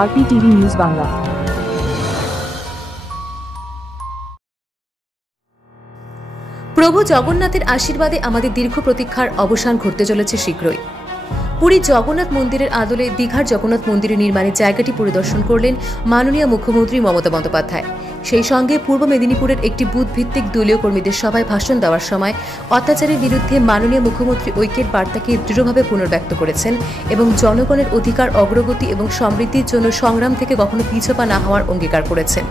RPTV news Bangla. প্রভু জগন্নাথের আশীর্বাদে আমাদের দীর্ঘ প্রতীক্ষার অবসান ঘটতে চলেছে শীঘ্রই। পুরী জগন্নাথ মন্দিরের আদলে দীঘার জগন্নাথ মন্দিরের নির্মাণের জায়গাটি পরিদর্শন করলেন মাননীয় মুখ্যমন্ত্রী মমতা বন্দ্যোপাধ্যায়। সেই সঙ্গে পূর্ব মেদিনীপুরের একটি বুথ ভিত্তিক দলীয় কর্মীদের সভায় ভাষণ দেওয়ার সময় অত্যাচারের বিরুদ্ধে মাননীয় মুখ্যমন্ত্রী ঐক্যের বার্তাকে দৃঢ়ভাবে পুনর্ব্যক্ত করেছেন এবং জনগণের অধিকার, অগ্রগতি এবং সমৃদ্ধির জন্য সংগ্রাম থেকে কখনো পিছপা না হওয়ার অঙ্গীকার করেছেন।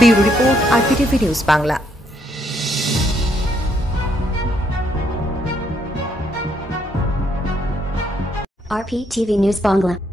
Bureau report, RPTV news Bangla. RPTV News Bangla.